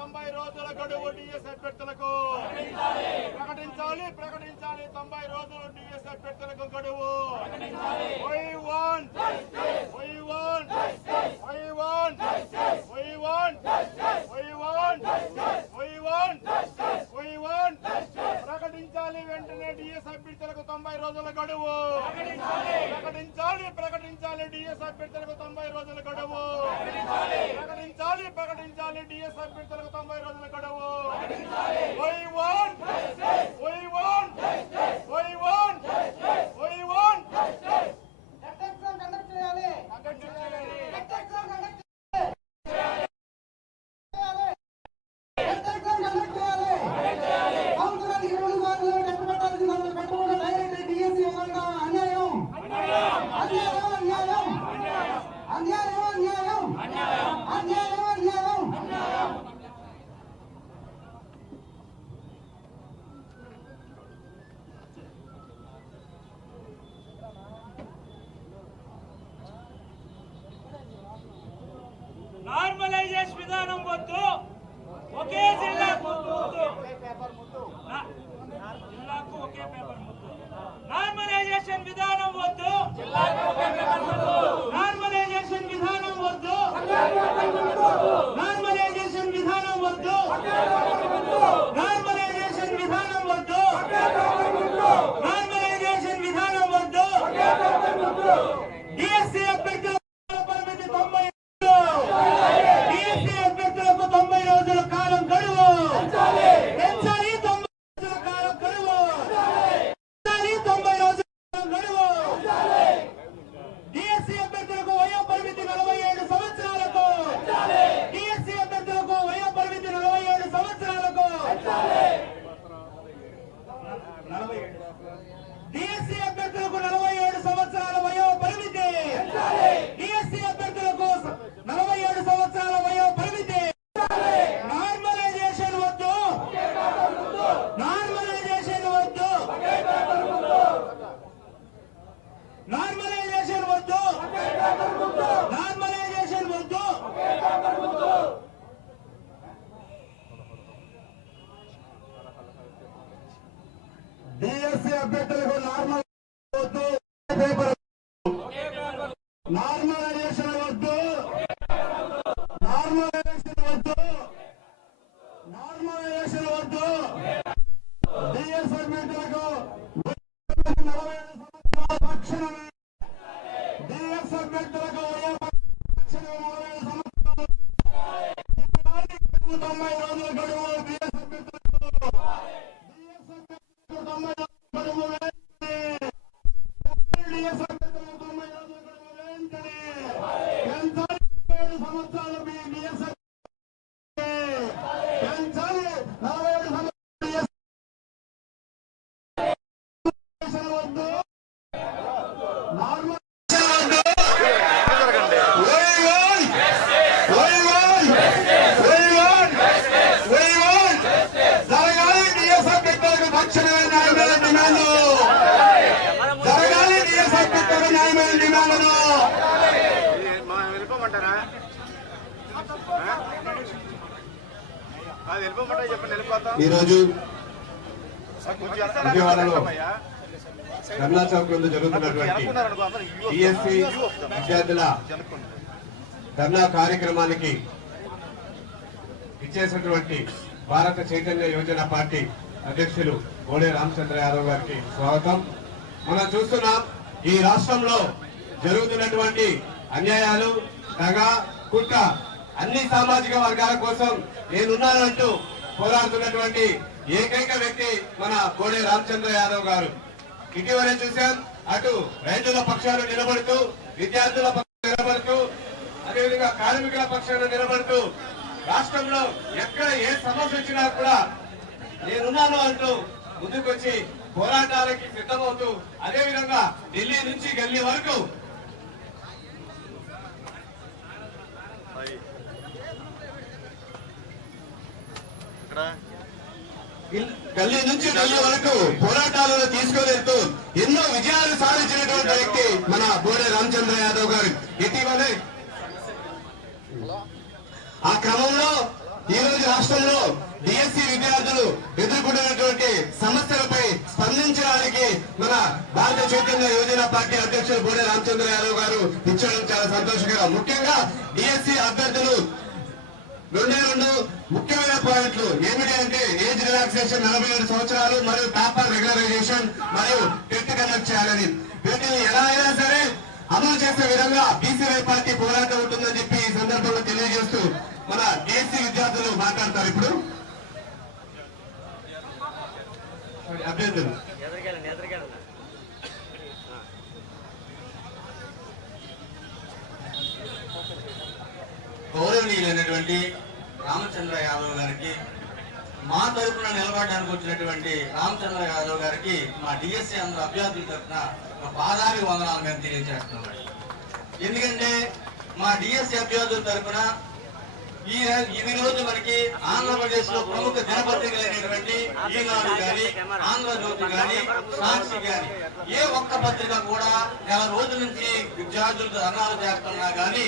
90 రోజుల గడువు డిఎస్ అభ్యర్థులకు ప్రకటించాలి 90 రోజులు డిఎస్ అభ్యర్థులకు గడువు. We want ప్రకటించాలి వెంటనే డిఎస్ అభ్యర్థులకు 90 రోజుల గడువు. ప్రకటించాలి డిఎస్ అభ్యర్థులకు 90 రోజుల గడువు. ప్రకటించాలి డిఎస్ అభ్యర్థులకు 90 రోజుల గడువు. We want నార్మలైజేషన్ విధానం వద్దు. ఒకే జిల్లాకు జిల్లాకు ఒకే పేపర్ ముద్దు. నార్మలైజేషన్ విధానం వద్దు. నార్మలైజేషన్ విధానం వద్దు. నార్మలైజేషన్ విధానం వద్దు. నార్మలైజేషన్ విధానం వద్దు. నార్మలైజేషన్ విధానం వద్దు. డిఎస్సీ అభ్యర్థుల పరిమితి 90. డిఎస్సీ అభ్యర్థులకు 90 రోజుల కాలం గడువు పెంచాలి. 90 రోజుల కాలం గడువు పెంచాలి. 90 రోజుల గడువు. డిఎస్సీ అభ్యర్థులకు వయో పరిమితి 47 సంవత్సరాలకు. డిఎస్సీ అభ్యర్థులకు వయో పరిమితి 47 సంవత్సరాలకు. డిఎస్సీ అభ్యర్థులకు 47 సంవత్సరాల వయో పరిమితి. డిఎస్సీ అభ్యర్థులకు 47 సంవత్సరాల వయో పరిమితి. నార్మలైజేషన్ వద్దు. నార్మలైజేషన్ వద్దు. నార్మలైజేషన్ వద్దు. నార్మలైజేషన్ వద్దు. డిఎస్సీ అభ్యర్థులకు నార్మల్ వద్దు. పేపర్ నార్మలైజేషన్ వద్దు. నార్మలైజేషన్ వద్దు. నార్మలైజేషన్ వద్దు. డిఎస్ అభ్యర్థులకు 47 సంవత్సరాల తక్షణమే. డిఎస్ అభ్యర్థులకు 47 సంవత్సరాలు. 90 రోజుల గడువు డిఎస్ అభ్యర్థులకు. డిఎస్ అభ్యర్థులకు 90 రోజుల గడువు వెంటనే. డిఎస్ అభ్యర్థులకు 90 రోజుల గడువు వెంటనే. పెంచాలి 47 సంవత్సరాలు డిఎస్ పెంచాలి. 47 సంవత్సరాలు డిఎస్ వద్దు. నార్మల్ జరగాలి. డిఎస్ అభ్యర్థులకు తక్షణమే న్యాయమైన డిమాండ్లు జరగాలి. డిఎస్ అభ్యర్థులకు న్యాయమైన డిమాండ్లను వెళ్ళిపోమంటారా? అది వెళ్ళిపోమంటా చెప్పండి, వెళ్ళిపోతాం. ఈరోజు విజయవాడలో ధర్నా చౌక్ నందు జరుగుతున్నటువంటి డిఎస్సీ విద్యార్థుల ధర్నా కార్యక్రమానికి ఇచ్చేసినటువంటి భారత చైతన్య యోజన పార్టీ అధ్యక్షులు బోడే రామచంద్ర యాదవ్ గారికి స్వాగతం. మనం చూస్తున్నాం ఈ రాష్ట్రంలో జరుగుతున్నటువంటి అన్యాయాలు, దగ, కుట్ర అన్ని సామాజిక వర్గాల కోసం నేనున్నానంటూ పోరాడుతున్నటువంటి ఏకైక వ్యక్తి మన బోడే రామచంద్ర యాదవ్ గారు. ఇటీవలే చూశాం, అటు రైతుల పక్షాన నిలబడుతూ, విద్యార్థుల పక్షాన నిలబడుతూ, అదేవిధంగా కార్మికుల పక్షాన నిలబడుతూ రాష్ట్రంలో ఎక్కడ ఏ సమస్య వచ్చినా కూడా నేనున్నాను అంటూ ముందుకొచ్చి పోరాటాలకి సిద్ధమవుతూ, అదేవిధంగా ఢిల్లీ నుంచి గల్లీ వరకు గల్లీ నుంచి ఢిల్లీ వరకు పోరాటాలను తీసుకువెళ్తూ ఎన్నో విజయాలు సాధించినటువంటి వ్యక్తి మన బోడే రామచంద్ర యాదవ్ గారు. ఇటీవలే ఆ క్రమంలో ఈ రోజు రాష్ట్రంలో డిఎస్సి విద్యార్థులు ఎదుర్కొంటున్నటువంటి సమస్యలపై స్పందించడానికి మన భారత చైతన్య యువజన పార్టీ అధ్యక్షులు బోడే రామచంద్ర యాదవ్ గారు ఇచ్చడం చాలా సంతోషకరం. ముఖ్యంగా డిఎస్సి అభ్యర్థులు రెండు ముఖ్యమైన పాయింట్లు ఏమిటి అంటే ఏజ్ రిలాక్సేషన్ 47 సంవత్సరాలు మరియు టాపర్ రెగ్యులరైజేషన్ మరియు టెట్ కండక్ట్ చేయాలని, వీటిని ఎలా అయినా సరే అమలు చేసే విధంగా బీసీవై పార్టీ పోరాటం ఉంటుందని చెప్పి ఈ సందర్భంలో తెలియజేస్తూ మన డిఎస్సి విద్యార్థులు మాట్లాడతారు. ఇప్పుడు అభ్యర్థులు గౌరవనీయులైనటువంటి రామచంద్ర యాదవ్ గారికి, మా తరఫున నిలబడడానికి వచ్చినటువంటి రామచంద్ర యాదవ్ గారికి మా డిఎస్సి అందరూ అభ్యర్థుల తరఫున మా పాదాభి వందనాలు మేము తెలియజేస్తున్నాం. ఎందుకంటే మా డిఎస్సి అభ్యర్థుల తరఫున ఈ రోజు మనకి ఆంధ్రప్రదేశ్ లో ప్రముఖ దినపత్రికలైనటువంటి ఈనాడు గాని, ఆంధ్రజ్యోతి గాని, సాక్షి గాని ఏ ఒక్క పత్రిక కూడా నెల రోజుల నుంచి విద్యార్థులు ధర్నాలు చేస్తున్నా గానీ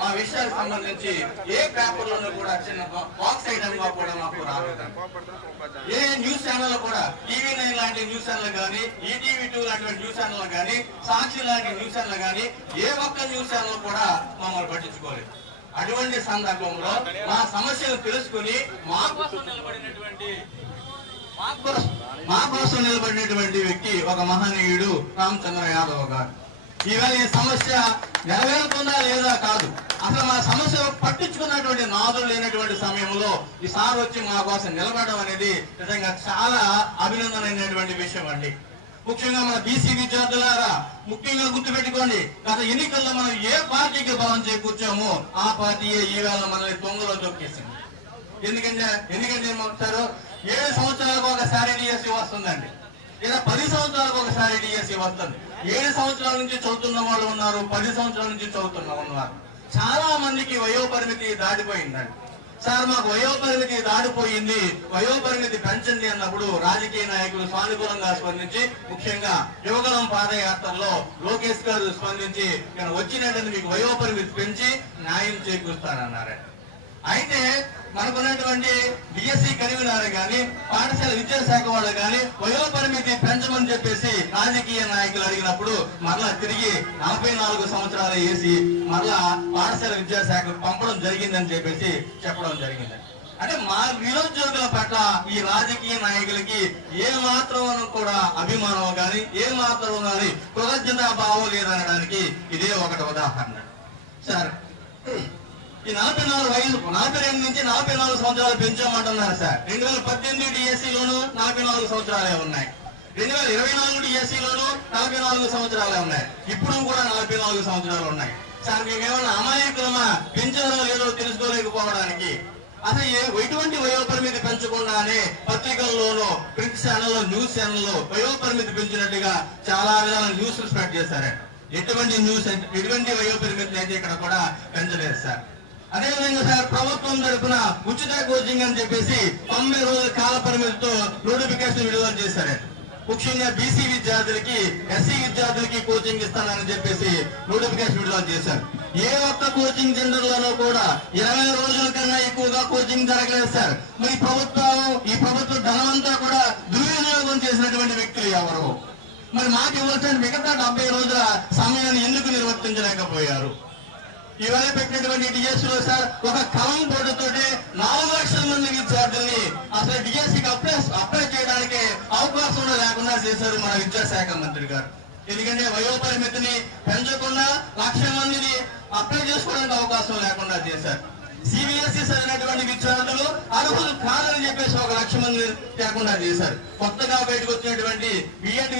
మా విషయానికి సంబంధించి ఏ పేపర్లోనూ కూడా చిన్న బాక్స్ ఐటమ్ గా కూడా మాకు రాలేదు. ఏ న్యూస్ ఛానల్ కూడా TV9 లాంటి న్యూస్ ఛానల్ గానీ, ETV2 లాంటి న్యూస్ ఛానల్ గానీ, సాక్షి లాంటి న్యూస్ ఛానల్ గానీ ఏ ఒక్క న్యూస్ ఛానల్ కూడా మమ్మల్ని పట్టించుకోలేదు. అటువంటి సందర్భంలో మా సమస్యలు తెలుసుకుని మా కోసం నిలబడినటువంటి వ్యక్తి ఒక మహనీయుడు రామచంద్ర యాదవ్ గారు. ఈవేళ ఈ సమస్య నెరవేరుతుందా లేదా కాదు, అసలు మా సమస్య పట్టించుకున్నటువంటి నాదులు లేనటువంటి సమయంలో ఈ సార్ వచ్చి మా కోసం నిలబడడం అనేది నిజంగా చాలా అభినందనైనటువంటి విషయం అండి. ముఖ్యంగా మన బీసీ విద్యార్థులారా ముఖ్యంగా గుర్తుపెట్టుకోండి, గత ఎన్నికల్లో మనం ఏ పార్టీకి బలం చేకూర్చామో ఆ పార్టీయే ఈవేళ మనల్ని తొంగలో తొక్కేసింది. ఎందుకంటే ఏమంటారు, 7 సంవత్సరాలకు ఒకసారి డిఎస్సి వస్తుందండి, లేదా 10 సంవత్సరాలకు ఒకసారి డిఎస్సి వస్తుంది. 7 సంవత్సరాల నుంచి చదువుతున్న వాళ్ళు ఉన్నారు, 10 సంవత్సరాల నుంచి చదువుతున్న ఉన్నారు. చాలా మందికి వయోపరిమితి దాటిపోయిందండి. సార్ మాకు వయోపరిమితి దాటిపోయింది, వయోపరిమితి పెంచండి అన్నప్పుడు రాజకీయ నాయకులు సానుకూలంగా స్పందించి, ముఖ్యంగా యువగలం పాదయాత్రలో లోకేష్ గారు స్పందించి నేను వచ్చినట్టు మీకు వయోపరిమితి పెంచి న్యాయం చేకూరుస్తానన్నారు. అయితే మనకున్నటువంటి డిఎస్సి కన్వీనర్ గాని, పాఠశాల విద్యాశాఖ వాళ్ళు గాని వయోపరిమితి పెంచమని చెప్పేసి రాజకీయ నాయకులు అడిగినప్పుడు మరలా తిరిగి 44 సంవత్సరాలు వేసి మరలా పాఠశాల విద్యాశాఖ పంపడం జరిగిందని చెప్పేసి చెప్పడం జరిగింది. అంటే మా నిరుద్యోగుల పట్ల ఈ రాజకీయ నాయకులకి ఏ మాత్రం కూడా అభిమానం గాని, ఏ మాత్రం గాని కృతజ్ఞతా భావం లేదనడానికి ఇదే ఒకటి ఉదాహరణ. సార్ ఈ 44 వయసు 42 నుంచి 44 సంవత్సరాలు పెంచామంటున్నారు సార్. 2018 డిఎస్సిలోను 44 సంవత్సరాలే ఉన్నాయి, 2024 డిఎస్సిలోను 44 సంవత్సరాలే ఉన్నాయి, ఇప్పుడు కూడా 44 సంవత్సరాలు ఉన్నాయి. సార్ మేమేమన్నా అమాయకులమా పెంచారో లేదో తెలుసుకోలేకపోవడానికి? అసలు ఎటువంటి వయోపరిమితి పెంచకుండానే పత్రికల్లోనూ, ప్రింట్ ఛానల్లో, న్యూస్ ఛానల్లో వయోపరిమితి పెంచినట్టుగా చాలా విధాల న్యూస్ స్ప్రెడ్ చేశారండి. ఎటువంటి వయోపరిమితి అయితే ఇక్కడ కూడా పెంచలేదు సార్. అదేవిధంగా సార్ ప్రభుత్వం తరఫున ఉచిత కోచింగ్ అని చెప్పేసి 90 రోజుల కాల పరిమితితో నోటిఫికేషన్ విడుదల చేశారండి. ముఖ్యంగా బీసీ విద్యార్థులకి, ఎస్సీ విద్యార్థులకి కోచింగ్ ఇస్తానని చెప్పేసి నోటిఫికేషన్ విడుదల చేశారు. ఏ ఒక్క కోచింగ్ సెంటర్ లోనూ కూడా 20 రోజుల కన్నా ఎక్కువగా కోచింగ్ జరగలేదు సార్. మరి ఈ ప్రభుత్వ ధనమంతా కూడా దుర్వినియోగం చేసినటువంటి వ్యక్తులు ఎవరు? మరి మాకు ఇవ్వాల్సిన మిగతా 70 రోజుల సమయాన్ని ఎందుకు నిర్వర్తించలేకపోయారు? ఇవాళ పెట్టినటువంటి డిఎస్సి లో సార్ ఒక కలం బోర్డుతోటి 4 లక్షల మంది విద్యార్థుల్ని అసలు డిఎస్సికి అప్లై చేయడానికి అవకాశం లేకుండా చేశారు మన విద్యాశాఖ మంత్రి గారు. ఎందుకంటే వయోపరిమితిని పెంచకుండా 1,00,000 మందిని అప్లై చేసుకోవడానికి అవకాశం లేకుండా చేశారు. సిబిఎస్ఈ చదివినటువంటి విద్యార్థులు అర్హులు కాదని చెప్పేసి 1,00,000 మంది లేకుండా చేశారు. కొత్తగా బయటకు వచ్చినటువంటి బిఎడ్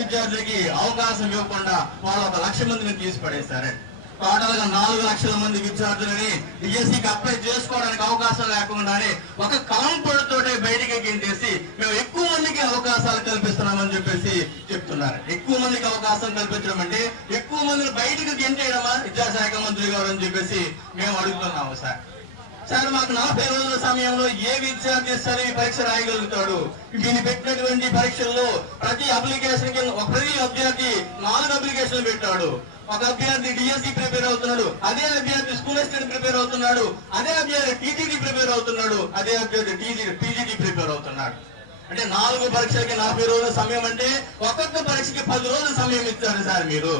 విద్యార్థులకి అవకాశం ఇవ్వకుండా వాళ్ళు 1,00,000 మందిని తీసి పడేశారు. టోటల్ గా 4 లక్షల మంది విద్యార్థులని డిఎస్సికి అప్లై చేసుకోవడానికి అవకాశం లేకుండానే ఒక కలం పొడితోటే బయటికి గెంటేసి మేము ఎక్కువ మందికి అవకాశాలు కల్పిస్తున్నామని చెప్పేసి చెప్తున్నారు. ఎక్కువ మందికి అవకాశం కల్పించడం అంటే ఎక్కువ మందిని బయటకు గెంటేయడమా విద్యాశాఖ మంత్రి గారు అని చెప్పేసి మేము అడుగుతున్నాము సార్. సార్ మాకు 40 రోజుల సమయంలో ఏ విద్యార్థి సరే పరీక్ష రాయగలుగుతాడు? దీన్ని పెట్టినటువంటి పరీక్షల్లో ప్రతి అప్లికేషన్ కింద ప్రతి అభ్యర్థి 4 అప్లికేషన్లు పెట్టాడు. ఒక అభ్యర్థి డిఎస్సి ప్రిపేర్ అవుతున్నాడు, అదే అభ్యర్థి స్కూల్ అసిస్టెంట్ ప్రిపేర్ అవుతున్నాడు, అదే అభ్యర్థి టీజీడీ ప్రిపేర్ అవుతున్నాడు, అదే అభ్యర్థి టీజీడీ ప్రిపేర్ అవుతున్నాడు. అంటే 4 పరీక్షలకి 40 రోజుల సమయం అంటే ఒక్కొక్క పరీక్షకి 10 రోజుల సమయం ఇచ్చారు సార్ మీరు.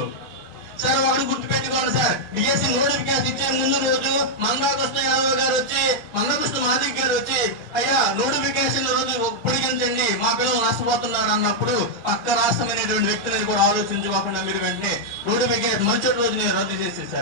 సార్ ఒకటి గుర్తుపెట్టుకోండి సార్, డిఎస్సి నోటిఫికేషన్ ఇచ్చే ముందు రోజు మందాకృష్ణ యాదవ్ గారు వచ్చి, మందాకృష్ణ మాదిక్ గారు వచ్చి, అయ్యా నోటిఫికేషన్ రోజు పొడిగించండి, మా పిల్లలు నష్టపోతున్నారు అన్నప్పుడు పక్క రాష్ట్రమైనటువంటి వ్యక్తులని కూడా ఆలోచించుకోకుండా మీరు వెంటనే నోటిఫికేషన్ మరుసటి రోజునే రద్దు చేసేసారు.